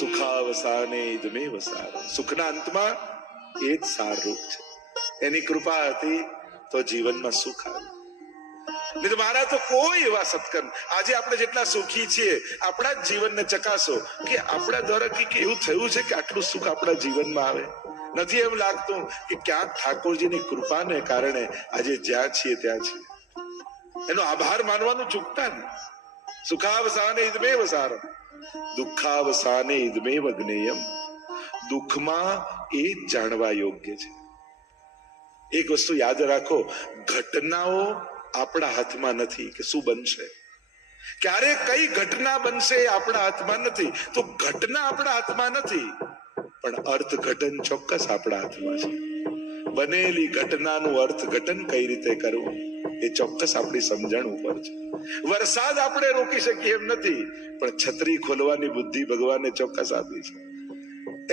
સુખાવસાને ઇદમેવ સારમ. સુખના અંતમાં એ જ સારરૂપ છે. એની કૃપા હતી તો જીવનમાં સુખ આવ્યું. નહીં તો મારા તો કોઈ એવા સત્કર્મ. આજે આપણે જેટલા સુખી છીએ આપણા જ જીવનને ચકાસો કે આપણા દ્વારા કંઈક એવું થયું છે કે આટલું સુખ આપણા જીવનમાં આવે. નથી એમ લાગતું કે ક્યાંક ઠાકોરજીની કૃપાને કારણે આજે જ્યાં છીએ ત્યાં છીએ. એનો આભાર માનવાનું ચૂકતા નહીં. સુખાવસાને ઇદમેવ સારમ, દુઃખાવસાને ઇદમેવ જ્ઞેયમ. દુઃખમાં એ જ જાણવા યોગ્ય છે. એક વસ્તુ યાદ રાખો, ઘટનાઓ આપણા હાથમાં નથી કે શું બનશે, ક્યારે કઈ ઘટના બનશે એ આપણા હાથમાં નથી. તો ઘટના આપણા હાથમાં નથી, પણ અર્થઘટન ચોક્કસ આપણા હાથમાં છે. બનેલી ઘટનાનું અર્થઘટન કઈ રીતે કરવું એ ચોક્કસ આપણી સમજણ ઉપર છે. વરસાદ આપણે રોકી શકીએ એમ નથી, પણ છત્રી ખોલવાની બુદ્ધિ ભગવાને ચોક્કસ આપી છે.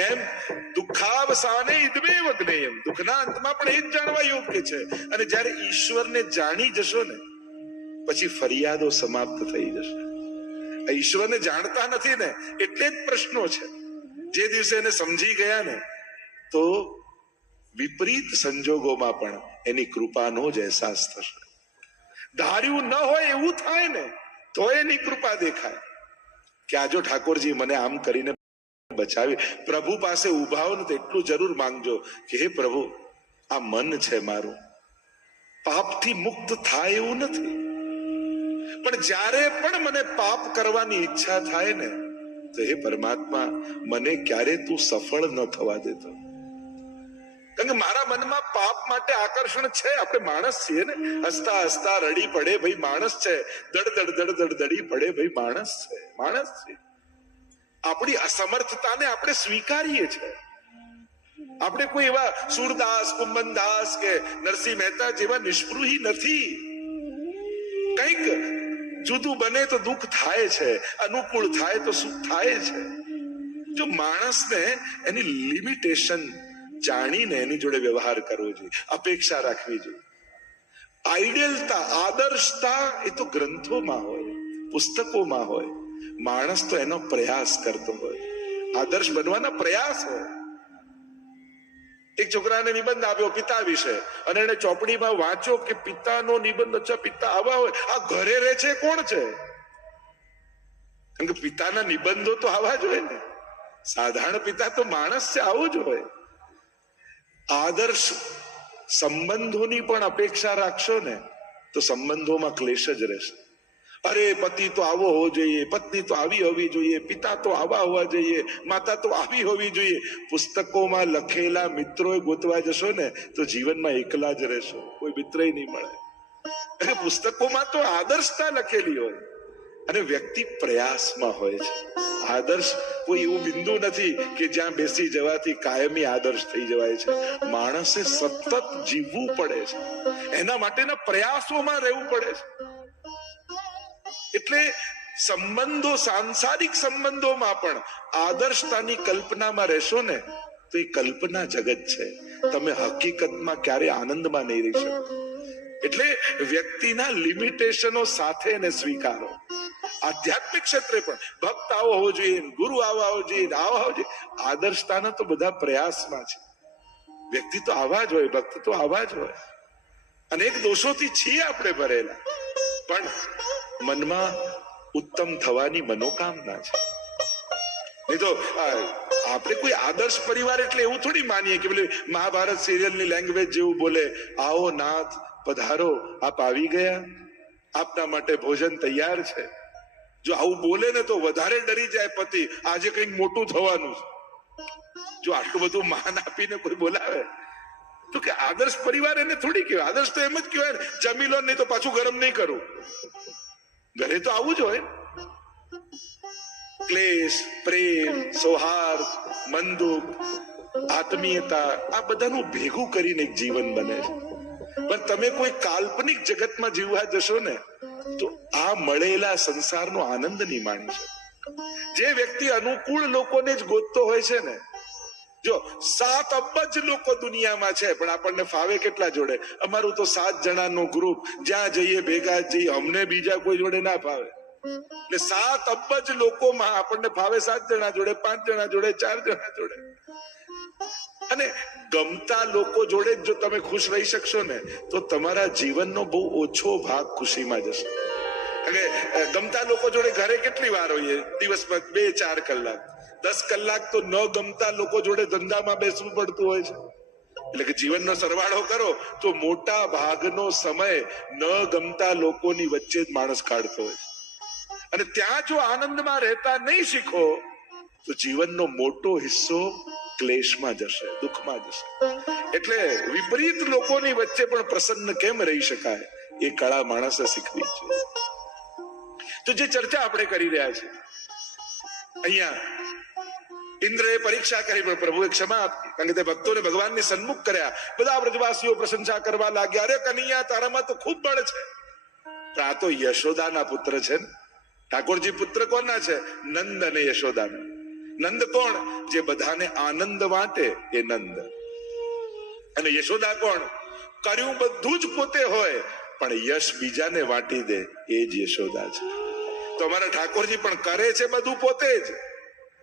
એમ દુઃખાવસાને ઇદમેવ જ્ઞેયમ, દુઃખના અંતમાં પણ એ જ જાણવા યોગ્ય છે. અને જ્યારે ઈશ્વરને જાણી જશો ને પછી ફરિયાદો સમાપ્ત થઈ જશે. ઈશ્વરને જાણતા નથી ને એટલે જ પ્રશ્નો છે. જે દિવસે એને સમજી ગયા ને તો વિપરીત સંજોગોમાં પણ એની કૃપાનો જ અહેસાસ થશે. ધાર્યું ન હોય એવું થાય ને તો એની કૃપા દેખાય કે આ જો ઠાકોરજી મને આમ કરીને બચાવી. પ્રભુ પાસે ઉભા હો ને તો એટલું જરૂર માંગજો કે હે પ્રભુ, આ મન છે મારું, પાપથી મુક્ત થાય એવું નથી, પણ જ્યારે પણ મને પાપ કરવાની ઈચ્છા થાય ને તો હે પરમાત્મા, મને ક્યારે તું સફળ ન થવા દેતો. કારણ કે મારા મનમાં પાપ માટે આકર્ષણ છે. આપણે માણસ છીએ ને, હસતા હસતા રડી પડે ભાઈ માણસ છે, દડ દડ દડ દડ દડી પડે ભાઈ માણસ છે, માણસ છે. આપણી અસમર્થતાને આપણે સ્વીકારીએ છીએ. આપણે કોઈ એવા સુરદાસ, કુંભનદાસ કે નરસિંહ મહેતા જેવા નિષ્પૃહી નથી. કંઈક જુદું બને તો દુઃખ થાય છે, અનુકૂળ થાય તો સુખ થાય છે. જો માણસને એની લિમિટેશન જાણીને એની જોડે વ્યવહાર કરવો જોઈએ, અપેક્ષા રાખવી જોઈએ. આઈડિયલતા, આદર્શતા એ તો ગ્રંથોમાં હોય, પુસ્તકોમાં હોય. માણસ તો એનો પ્રયાસ કરતો હોય, આદર્શ બનવાના પ્રયાસ હોય. એક છોકરાને નિબંધ આપ્યો પિતા વિશે અને એને ચોપડીમાં વાંચ્યો કે પિતાનો નિબંધ, અચ્છા પિતા આવા હોય, આ ઘરે રહે છે કોણ છે? કારણ કે પિતાના નિબંધો તો આવા જ હોય ને. સાધારણ પિતા તો માણસ છે, આવું જ હોય. આદર્શ સંબંધોની પણ અપેક્ષા રાખશો ને તો સંબંધોમાં ક્લેશ જ રહેશે. અરે પતિ તો આવો હોવો જોઈએ, પત્ની તો આવી હોવી જોઈએ, પિતા તો આવા હોવા જોઈએ, માતા તો આવી હોવી જોઈએ. પુસ્તકોમાં લખેલા મિત્રોએ ગોતવા જશો ને તો જીવનમાં એકલા જ રહેશો, કોઈ મિત્ર નહીં મળે. એટલે પુસ્તકોમાં તો આદર્શતા લખેલી હોય અને વ્યક્તિ પ્રયાસમાં હોય છે. આદર્શ કોઈ એવું બિંદુ નથી કે જ્યાં બેસી જવાથી કાયમી આદર્શ થઈ જવાય છે. માણસે સતત જીવવું પડે છે, એના માટેના પ્રયાસોમાં રહેવું પડે છે. એટલે સંબંધો, સાંસારિક સંબંધોમાં પણ આદર્શતાની કલ્પનામાં રહેશો ને તો એ કલ્પના જગત છે. તમે હકીકતમાં ક્યારે આનંદમાં નહીં રહી શકો. એટલે વ્યક્તિના લિમિટેશનો સાથે એને સ્વીકારો. આધ્યાત્મિક ક્ષેત્રે પણ ભક્ત આવો હોવો જોઈએ, ગુરુ આવા હોવો જોઈએ, આવા હોવો જોઈએ. આદર્શતાના તો બધા પ્રયાસમાં છે. વ્યક્તિ તો આવા જ હોય, ભક્ત તો આવા જ હોય. અનેક દોષોથી છીએ આપણે ભરેલા, પણ મનમાં ઉત્તમ થવાની મનોકામના છે. નહીં તો આપણે કોઈ આદર્શ પરિવાર એટલે એવું થોડી માનીએ કે પેલી મહાભારત સિરિયલની લેંગ્વેજ જેવું બોલે, આવો નાથ પધારો, આપ આવી ગયા, આપના માટે ભોજન તૈયાર છે. જો આવું બોલે ને તો વધારે ડરી જાય પતિ, આજે કંઈક મોટું થવાનું છે. જો આટલું બધું માન આપીને કોઈ બોલાવે તો કે આદર્શ પરિવાર એને થોડી કહેવાય. આદર્શ તો એમ જ કહેવાય, જમી લો નહીં તો પાછું ગરમ નહીં કરું. ઘરે તો આવું જ હોય. ક્લેશ, પ્રેમ, સૌહાર્દ, મનદુખ, આત્મીયતા, આ બધાનું ભેગું કરીને એક જીવન બને છે. પણ તમે કોઈ કાલ્પનિક જગતમાં જીવવા જશો ને તો આ મળેલા સંસારનો આનંદ નહીં માણી શકે. જે વ્યક્તિ અનુકૂળ લોકોને જ ગોતતો હોય છે ને, જો 7 અબજ લોકો દુનિયામાં છે પણ આપણને ફાવે કેટલા જોડે? અમારું તો 7 જણાનું ગ્રુપ, જ્યાં જઈએ ભેગા જઈએ, અમને બીજા કોઈ જોડે ના ફાવે. એટલે 7 અબજ લોકોમાં આપણને ફાવે 7 જણા જોડે, 5 જણા જોડે, 4 જણા જોડે. અને ગમતા લોકો જોડે જો તમે ખુશ રહી શકશો ને તો તમારા જીવનનો બહુ ઓછો ભાગ ખુશીમાં જશે. ગમતા લોકો જોડે ઘરે કેટલી વાર હોઈએ? દિવસમાં 2-4 કલાક. 10 કલાક તો ન ગમતા લોકો જોડે ધંધામાં બેસવું પડતું હોય છે. એટલે કે જીવનનો સરવાળો કરો તો મોટા ભાગનો સમય ન ગમતા લોકોની વચ્ચે જ માણસ કાઢતો હોય છે. અને ત્યાં જો આનંદમાં રહેતા નહીં શીખો તો જીવનનો મોટો હિસ્સો ક્લેશમાં જશે, દુઃખમાં જશે. એટલે વિપરીત લોકોની વચ્ચે પણ પ્રસન્ન કેમ રહી શકાય એ કળા માણસે શીખવી છે. તો જે ચર્ચા આપણે કરી રહ્યા છીએ અહીંયા, ઇન્દ્રએ પરીક્ષા કરી પણ પ્રભુએ ક્ષમા આપી, કારણ કે તે ભક્તોને ભગવાનની સન્મુખ કર્યા. બધા બ્રજવાસીઓ પ્રશંસા કરવા લાગ્યા, અરે કનૈયા તારામાં તો ખૂબ બળ છે. પણ આ તો યશોદાના પુત્ર છે ને. ઠાકોરજી પુત્ર કોના છે? નંદ અને યશોદાના. નંદ કોણ? જે બધાને આનંદ વાંટે એ નંદ. અને યશોદા કોણ? કર્યું બધું જ પોતે હોય પણ યશ બીજાને વાંટી દે એ જ યશોદા છે. તો અમારા ઠાકોરજી પણ કરે છે બધું પોતે જ,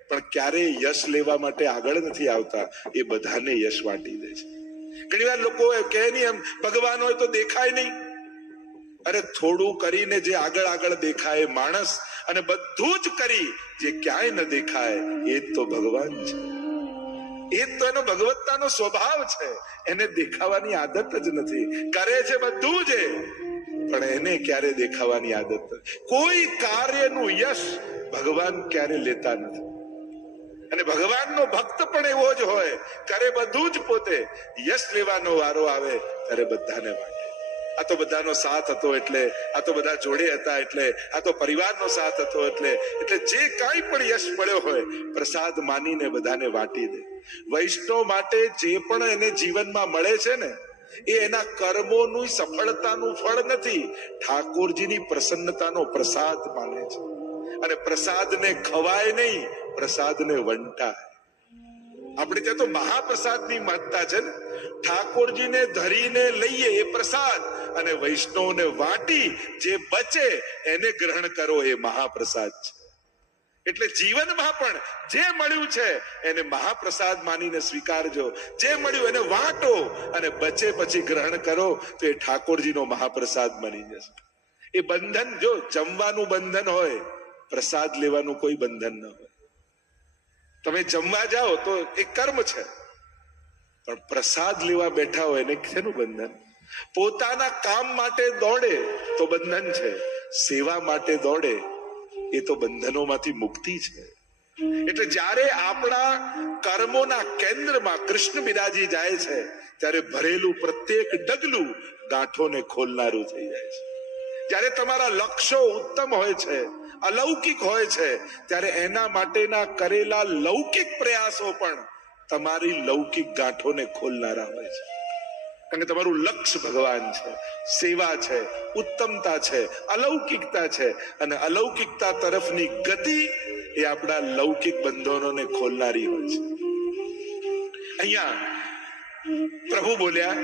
પણ ક્યારેય યશ લેવા માટે આગળ નથી આવતા. એ બધાને યશ વાંટી દે છે. ઘણી વાર લોકો કહે નહીં એમ ભગવાન હોય તો દેખાય નહીં. અરે થોડું કરીને જે આગળ આગળ દેખાય માણસ, અને બધું જ કરી જે ક્યાંય ન દેખાય એ જ તો ભગવાન છે. એ જ તો એનો ભગવત્તાનો સ્વભાવ છે. એને દેખાવાની આદત જ નથી. કરે છે બધું જ પણ એને ક્યારે દેખાવાની આદત નથી. કોઈ કાર્યનું યશ ભગવાન ક્યારે લેતા નથી. અને ભગવાનનો ભક્ત પણ એવો જ હોય, કરે બધું જ પોતે, યશ લેવાનો વારો આવે ત્યારે બધાને વાંટે. આ તો બધાનો સાથ હતો એટલે, આ તો બધા જોડે હતા એટલે, આ તો પરિવારનો સાથ હતો એટલે જે કાંઈ પણ યશ મળ્યો હોય પ્રસાદ માનીને બધાને વાંટી દે. વૈષ્ણવ માટે જે પણ એને જીવનમાં મળે છે ને એ એના કર્મોનું સફળતાનું ફળ નથી, ઠાકોરજીની પ્રસન્નતાનો પ્રસાદ માને છે. અને પ્રસાદને ખવાય નહીં, પ્રસાદને વંટાય. આપણે ત્યાં તો મહાપ્રસાદની મહત્તા છે ને. ઠાકોરજીને ધરીને લઈએ એ પ્રસાદ, અને વૈષ્ણવને વાટી જે બચે એને ગ્રહણ કરો એ મહાપ્રસાદ છે. એટલે જીવનમાં પણ જે મળ્યું છે એને મહાપ્રસાદ માનીને સ્વીકારજો. જે મળ્યું એને વાંટો અને બચે પછી ગ્રહણ કરો તો એ ઠાકોરજીનો મહાપ્રસાદ બની જશે. એ બંધન, જો જમવાનું બંધન હોય, પ્રસાદ લેવાનું કોઈ બંધન ન હોય. તમે જમવા જાઓ તો એ કર્મ છે, પણ પ્રસાદ લેવા બેઠા હોય એને શેનું બંધન? પોતાના કામ માટે દોડે તો બંધન છે, સેવા માટે દોડે એ તો બંધનોમાંથી મુક્તિ છે. એટલે જ્યારે આપણા કર્મોના કેન્દ્રમાં કૃષ્ણ બિરાજી જાય છે ત્યારે ભરેલું પ્રત્યેક ડગલું ગાંઠોને ખોલનારું થઈ જાય છે. જ્યારે તમારા લક્ષ્યો ઉત્તમ હોય છે, અલૌકિક હોય છે, ત્યારે એના માટેના કરેલા લૌકિક પ્રયાસો પણ તમારી લૌકિક ગાંઠોને ખોલનારા હોય છે. કારણ કે તમારું લક્ષ્ય ભગવાન છે, સેવા છે, ઉત્તમતા છે, અલૌકિકતા છે. અને અલૌકિકતા તરફની ગતિ એ આપણા લૌકિક બંધનોને ખોલનારી હોય છે. અહીંયા પ્રભુ બોલ્યા,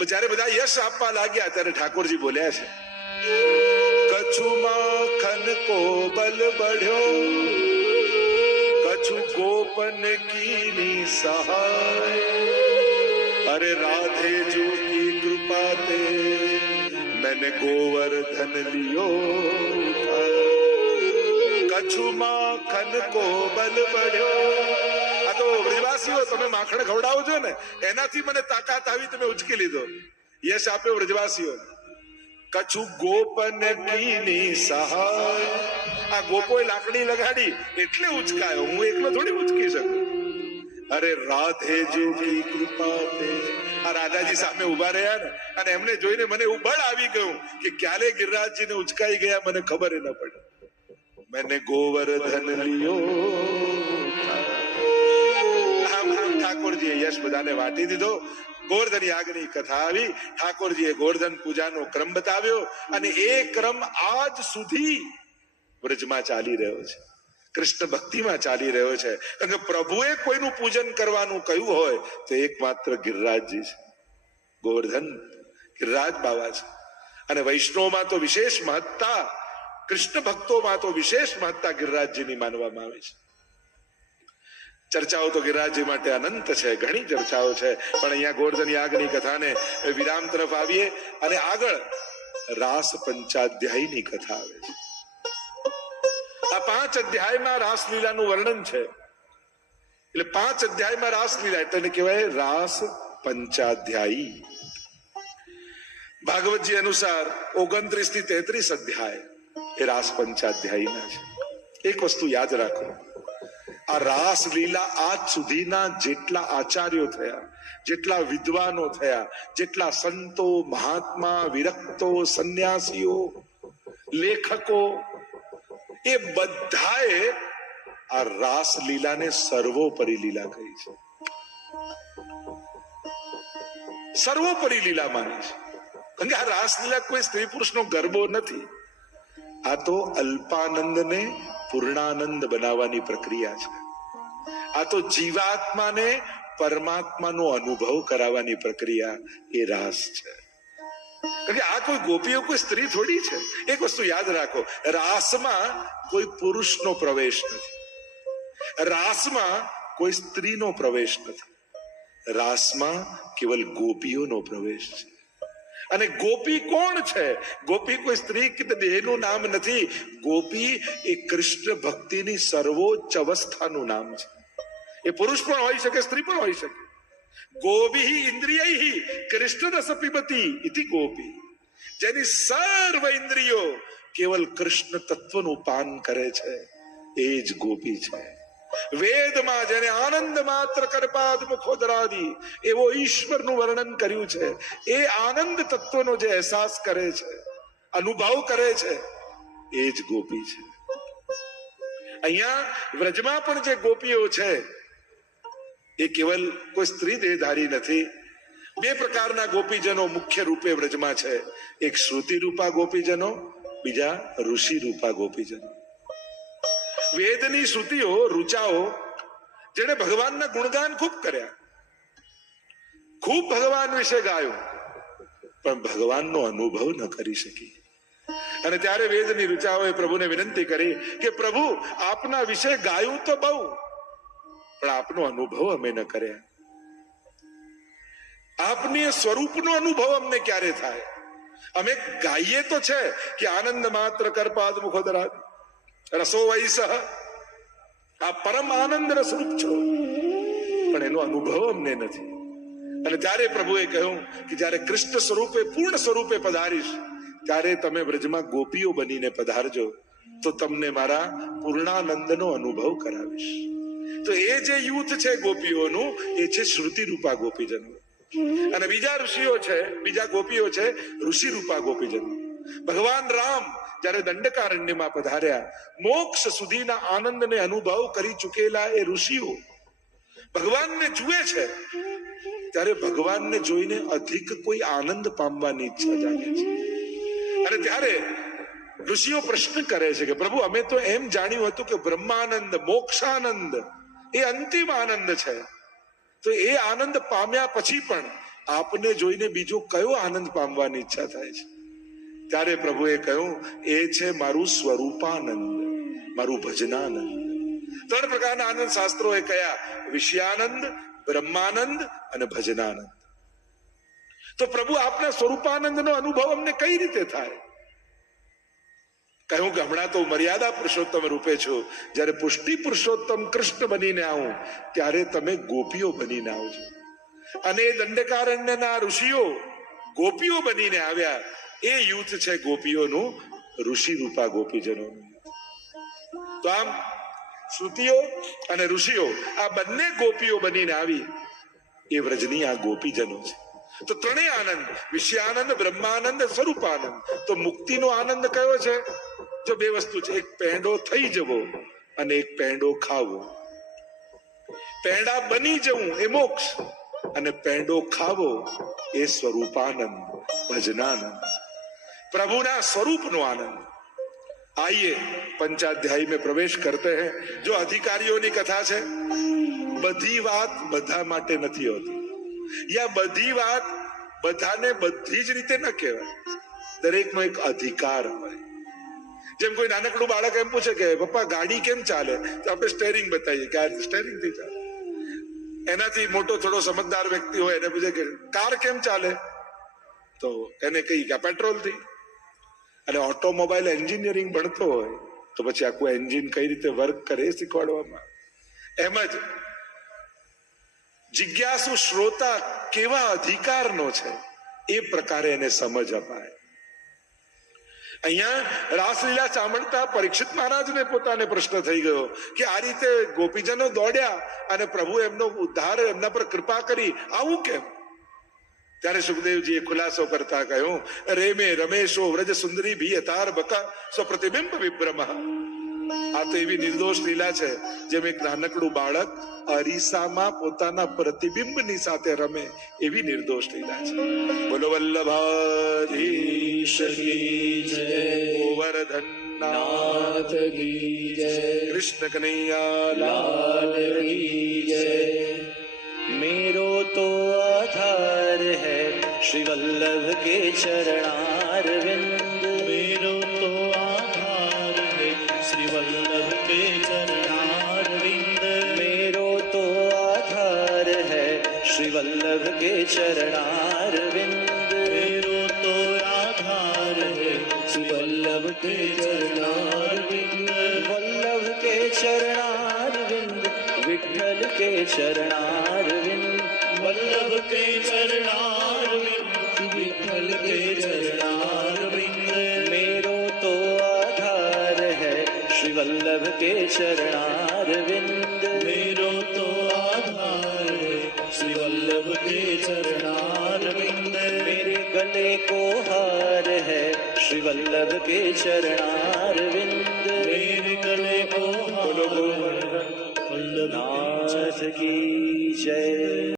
જ્યારે બધા યશ આપવા લાગ્યા ત્યારે ઠાકોરજી બોલ્યા છે, કछु માખન કો બલ બઢ્યો, કछु ગોપન કી સહાય, अरे राधे जो की कृपा ते मैंने गोवर्धन लियो, कछु माखन को बल बढ़्यो. આ તો વ્રજવાસીઓ તમે માખણ ખવડાવો છો ને એનાથી મને તાકાત આવી, તમે ઉચકી લીધો. યશ આપ્યો વ્રજવાસીઓ. કछु ગોપન કીની સહાય, આ ગોપોએ લાકડી લગાડી એટલે ઉચકાયો, હું એકલો થોડી ઉચકી શકું. અરે રાધે જો કી કૃપા તે, આ રાધાજી સામે ઉભા રહ્યા ને અને એમને જોઈને મને એવું બળ આવી ગયું કે ક્યારે ગિરિરાજજીને ઉચકાઈ ગયા મને ખબર ન પડી. મેને ગોવર્ધન લિયો. આમ ઠાકોરજીએ યશ બધાને વાટી દીધો. ગોવર્ધન યાગની કથા આવી, ઠાકોરજીએ ગોવર્ધન પૂજાનો ક્રમ બતાવ્યો અને એ ક્રમ આજ સુધી વ્રજમાં ચાલી રહ્યો છે, કૃષ્ણ ભક્તિમાં ચાલી રહ્યો છે. કારણ કે પ્રભુએ કોઈનું પૂજન કરવાનું કહ્યું હોય તો એકમાત્ર ગિરિરાજજી છે, ગોવર્ધન ગિરિરાજ બાવા છે. અને વૈષ્ણવમાં તો વિશેષ મહત્તા કૃષ્ણ ભક્તોમાં તો વિશેષ મહત્તા ગિરિરાજજીની માનવામાં આવે છે. ચર્ચાઓ તો ગિરિરાજજી માટે અનંત છે, ઘણી ચર્ચાઓ છે, પણ અહીંયા ગોવર્ધન યાગની કથાને વિરામ તરફ આવીએ અને આગળ રાસ પંચાધ્યાયની કથા આવે છે. આ 5 અધ્યાયમાં રાસલીલાનું વર્ણન છે. એટલે 5 અધ્યાયમાં રાસલીલા એટલે કહેવાય રાસ પંચાધ્યાયી. ભાગવતજી અનુસાર 29 થી 33 અધ્યાય એ રાસ પંચાધ્યાયીના છે. એક વસ્તુ યાદ રાખો, આ રાસલીલા આજ સુધીના જેટલા આચાર્યો થયા, જેટલા વિદ્વાનો થયા, જેટલા સંતો, મહાત્મા, વિરક્તો, સંન્યાસીઓ, લેખકો, એ બધાએ આ રાસલીલાને સર્વોપરી લીલા કહી છે, સર્વોપરી લીલા માની છે. કારણ કે આ રાસલીલા કોઈ સ્ત્રી પુરુષનો ગરબો નથી. આ તો અલ્પાનંદને પૂર્ણાનંદ બનાવવાની પ્રક્રિયા છે. આ તો જીવાત્માને પરમાત્માનો અનુભવ કરાવવાની પ્રક્રિયા એ રાસ છે. કારણ કે આ કોઈ ગોપીઓ કોઈ સ્ત્રી થોડી છે. એક વસ્તુ યાદ રાખો, રાસમાં કોઈ પુરુષનો પ્રવેશ નથી, રાસમાં કોઈ સ્ત્રીનો પ્રવેશ નથી, રાસમાં કેવલ ગોપીઓનો પ્રવેશ છે. અને ગોપી કોણ છે? ગોપી કોઈ સ્ત્રી કે દેહનું નામ નથી. ગોપી એ કૃષ્ણ ભક્તિની સર્વોચ્ચ અવસ્થાનું નામ છે. એ પુરુષ પણ હોઈ શકે, સ્ત્રી પણ હોઈ શકે. ગોપી ઇન્દ્રિયૈ કૃષ્ણ રસ પીબતી ઇતિ ગોપી. જેની સર્વ ઇન્દ્રિયો કેવલ કૃષ્ણ તત્વનું પાન કરે છે એ જ ગોપી છે. વેદમાં જેને આનંદ માત્ર કરપાદ મુખોદરાદી એવો ઈશ્વરનું વર્ણન કર્યું છે, એ આનંદ તત્વનો જે અહેસાસ કરે છે, અનુભવ કરે છે, એ જ ગોપી છે. અહીંયા વ્રજમાં પણ જે ગોપીઓ છે એ કેવલ કોઈ સ્ત્રી દેહધારી નથી. 2 પ્રકારના ગોપીજનો મુખ્ય રૂપે વ્રજમાં છે. એક શ્રુતિ રૂપા ગોપીજનો, બીજા ઋષિ રૂપા ગોપીજનો. વેદની શ્રુતિઓ, ઋચાઓ, જેને ભગવાનના ગુણગાન ખૂબ કર્યા, ખૂબ ભગવાન વિશે ગાયું, પણ ભગવાનનો અનુભવ ન કરી શકી. અને ત્યારે વેદની ઋચાઓએ પ્રભુને વિનંતી કરી કે પ્રભુ, આપના વિશે ગાયું તો બહુ, પણ આપનો અનુભવ અમે ન કર્યા. આપની સ્વરૂપનો અનુભવ અમને ક્યારે થાય? અમે ગાઈએ તો છે કે આનંદ માત્ર કરપાદ મુખોદરા રસો વૈસ, આ પરમ આનંદ રસરૂપ છો, પણ એનો અનુભવ અમને નથી. અને ત્યારે પ્રભુએ કહ્યું કે જ્યારે કૃષ્ણ સ્વરૂપે, પૂર્ણ સ્વરૂપે પધારીશ, ત્યારે તમે વ્રજમાં ગોપીઓ બનીને પધારજો, તો તમને મારા પૂર્ણાનંદનો અનુભવ કરાવીશ. તો એ જે યુથ છે ગોપીઓનું, એ છે શ્રુતિ રૂપા ગોપીજનો. અને બીજા ઋષિઓ છે, બીજા ગોપીઓ છે ઋષિ રૂપા ગોપીજનો. ભગવાન રામ જ્યારે દંડકારણ્યમાં પધાર્યા, મોક્ષ સુધીના આનંદને અનુભવ કરી ચૂકેલા એ ઋષિઓ ભગવાનને જુએ છે, ત્યારે ભગવાનને જોઈને અધિક કોઈ આનંદ પામવાની ઈચ્છા જાગે છે. અને ત્યારે ઋષિઓ પ્રશ્ન કરે છે કે પ્રભુ, અમે તો એમ જાણ્યું હતું કે બ્રહ્માનંદ, મોક્ષાનંદ એ અંતિમ આનંદ છે, તો એ આનંદ પામ્યા પછી પણ આપને જોઈને બીજો કયો આનંદ પામવાની ઈચ્છા થાય છે? ત્યારે પ્રભુએ કહ્યું, એ છે મારું સ્વરૂપાનંદ, મારું ભજનાનંદ. 3 પ્રકારના આનંદ શાસ્ત્રોએ કયા? વિષયાનંદ, બ્રહ્માનંદ અને ભજનાનંદ. તો પ્રભુ, આપના સ્વરૂપાનંદનો અનુભવ અમને કઈ રીતે થાય? કહ્યું કે હમણાં તો મર્યાદા પુરુષોત્તમ રૂપે છો, જ્યારે પુષ્ટિ પુરુષોત્તમ કૃષ્ણ બનીને આવું ત્યારે તમે ગોપીઓ બનીને આવજો. અને એ દંડકારણ્યના ઋષિઓ ગોપીઓ બનીને આવ્યા. એ યુથ છે ગોપીઓનું, ઋષિ રૂપા ગોપીજનો. તો આમ શ્રુતિઓ અને ઋષિઓ આ બંને ગોપીઓ બનીને આવી એ વ્રજની આ ગોપીજનો છે. તો 3 આનંદ, વિષયાનંદ, બ્રહ્માનંદ, સ્વરૂપાનંદ. તો મુક્તિનો આનંદ કયો છે? જો 2 વસ્તુ છે, એક પેંડો થઈ જવો અને એક પેંડો ખાવો. પેંડા બની જવું એ મોક્ષ, અને પેંડો ખાવો એ સ્વરૂપાનંદ, ભજનાનંદ, प्रभुना स्वरूपનો आनंद. आइए पंचाध्यायी में प्रवेश करते हैं. जो अधिकारीઓની કથા છે, બધી વાત બધા માટે નથી હોતી, યા બધી વાત બધાને બધી જ રીતે ન કહેવાય. દરેકનો એક અધિકાર હોય. જેમ કોઈ નાનકડું બાળક એમ પૂછે કે પપ્પા ગાડી કેમ ચાલે, તો આપણે સ્ટેરિંગ બતાવીએ કે આ સ્ટેરિંગ થી ચાલે. એનાથી મોટો થોડો સમજદાર વ્યક્તિ હોય એને પૂછે કે કાર કેમ ચાલે, તો એને કહી કે પેટ્રોલ થી. અને ઓટોમોબાઈલ એન્જિનિયરિંગ ભણતો હોય તો પછી આખું એન્જિન કઈ રીતે વર્ક કરે એ શીખવાડવામાં. એમ જ જિજ્ઞાસુ શ્રોતા કેવા અધિકારનો છે એ પ્રકારે એને સમજ અપાય. અહીંયા રાસલીલા સાંભળતા પરીક્ષિત મહારાજને પોતાને પ્રશ્ન થઈ ગયો કે આ રીતે ગોપીજનો દોડ્યા અને પ્રભુ એમનો ઉદ્ધાર, એમના પર કૃપા કરી, આવું કેમ? ત્યારે સુખદેવજીએ ખુલાસો કરતા કહ્યું, રે મે રમેશો વ્રજ સુંદરી ભી અતાર બકા સ્વ પ્રતિબિંબ વિભ્રમ. આ તો એવી નિર્દોષ લીલા છે જેમ એક નાનકડું બાળક અરીસામાં પોતાના પ્રતિબિંબની સાથે રમે, એવી નિર્દોષ લીલા છે. બોલો વલ્લભાધીશ કી જય, ગોવર્ધન નાથ કી જય, કૃષ્ણ કનૈયા લાલ કી જય. मेरो तो आधार है श्री वल्लभ के चरणारविंद, मेरो तो आधार है श्री वल्लभ के चरणारविंद, मेरो तो आधार है श्री वल्लभ के चरणारविंद, मेरो तो आधार है श्री वल्लभ के चरणारविंद, वल्लभ के चरणारविंद, विठ्ठल के चरणारविंद, वल्लभ के चरणारविंद, विठ्ठल के चरणारविंद, मेरो तो आधार है श्री वल्लभ के चरणारविंद, मेरो तो आधार है श्री वल्लभ के चरणारविंद, मेरे गले को हार है श्री वल्लभ के चरणारविंद, मेरे गले को हार, नाथ की जय.